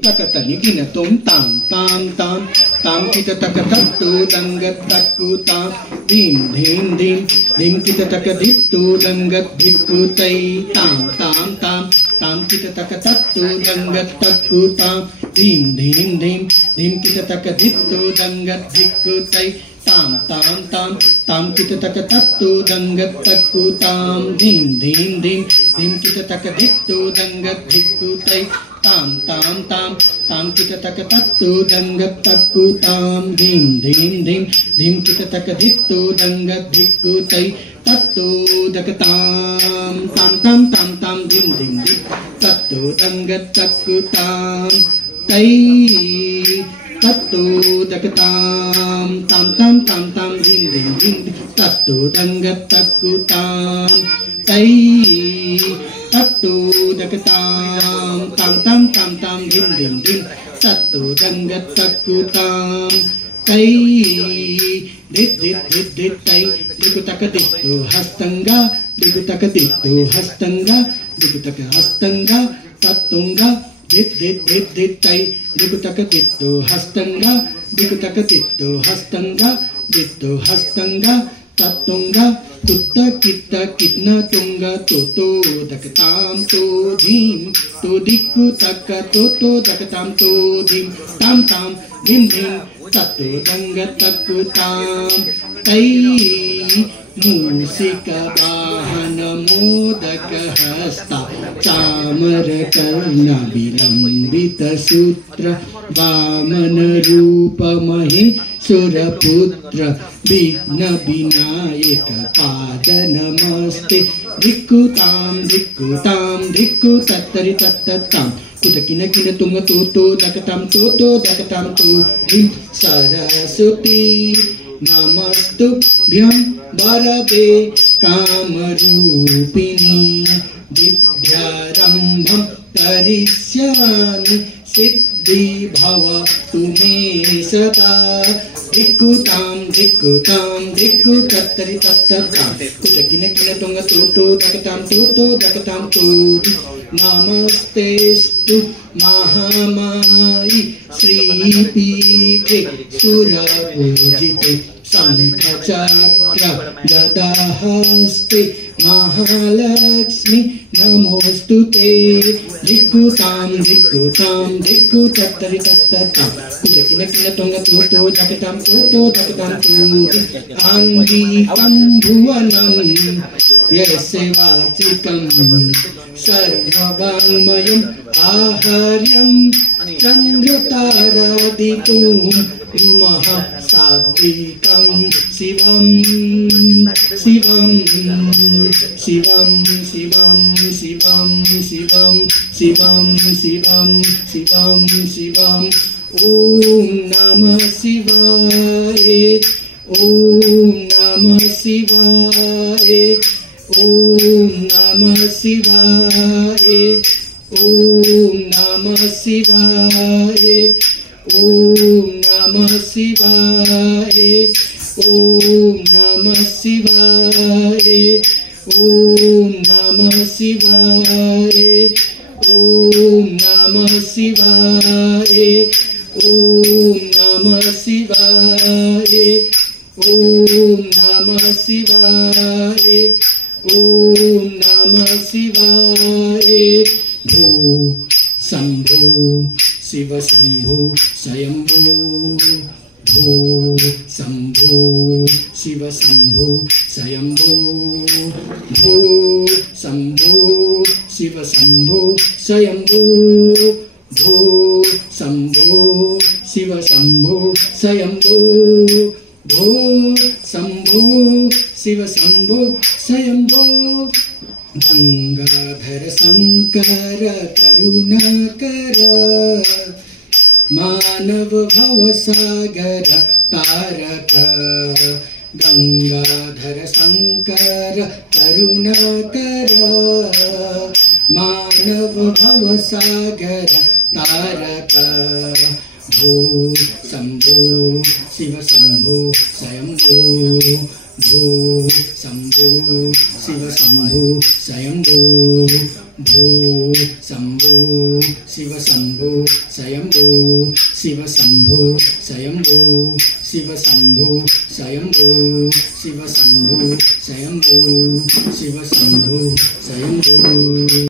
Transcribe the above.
Takatanikina tom tam tam tam tam kita takatatu dangat taku tam dim dim dim dim kita takaditu dangat dikutai tam tam tam tam kita takatatu dangat taku tam dim dim dim dim kita takaditu dangat dikutai tam tam tam tam kita takatatu dangat taku tam dim dim dim dim kita takaditu dangat dikutai tam tam tam tam kita takatatu dangat taku tam dim dim dim dim kita takaditu dangat dikutai tatu dakatam tam tam tam tam dim dim dim tatu dangat taku tam tai tatu dakatam tam tam tam tam dim dim dim tatu dangat taku tam tai tatu dakatam tam tam tam tam dim dim dim tatu dangat taku tam tai dit dit dit dit tai dikutakaditu hastanga dikutakaditu hastanga dikutaka hastanga tatunga dit dit dit dit tai dikutakaditu hastanga dikutakaditu hastanga ditu hastanga tatunga tutta kita kitna tunga toto dakatam to dim to diku taka toto dakatam to dim tam tam dim dim tatu dangat taku tam tai musika bahana modaka hasta chamara karna vilambita sutra vamana rupa mahi suraputra vigna vinayaka pada namaste dikutam dikutam diku tattari tattatam kutakina kina tunga toto dakatam tu dim saraswati namastubhyam Bharate Kamarupini Vidyarambham Tarishyami Siddhi Bhava Tume Sada Dikutam Dikutam Diku Tattari Tattatam Kutakina Kina Tunga Toto Dakatam tu Namastestu Mahamai Sri Pite Surapujite Sankachakra Gadahaste Mahalakshmi Namostute Dikutam Dikutam Diku Tattari Tattatam Kutakina Kina Tunga Toto Dakatam tu Angikam Bhuvanam Yasevachikam Sarvabangmayam Aharyam Chandrataraditum Maha Sadvikam Sivam Sivam Sivam Sivam Sivam Sivam Sivam Sivam Sivam Sivam Om Namah Shivaya Om Namah Shivaya Om Namah Shivaya Om Namah Shivaya Om Namah Shivaya Om Namah Shivaya Om Namah Shivaya Om Namah Shivaya Om Namah Shivaya Om Namah Shivaya Om Namah Shivaya Bho Sambho Shiva Sambho Sayambho Bho Sambho Shiva Sambho Sayambho Bho Sambho Shiva Sambho Sayambho Bho Sambho Shiva Sambho Sayambho Bho Sambho Shiva Sambho Sayambho Gangadhara Sankara Karunakara Manav Bhavasagara Taraka Gangadhara Sankara Karunakara Manav Bhavasagara Taraka Bho Sambho Shiva Sambho Sayambho Bho Sambho Shiva Sambho Sayambho Bho Sambho Shiva Sambho Swayambhu Shiva Shambhu Swayambhu Shiva Shambhu Swayambhu Shiva Shambhu Swayambhu Shiva Shambhu Swayambhu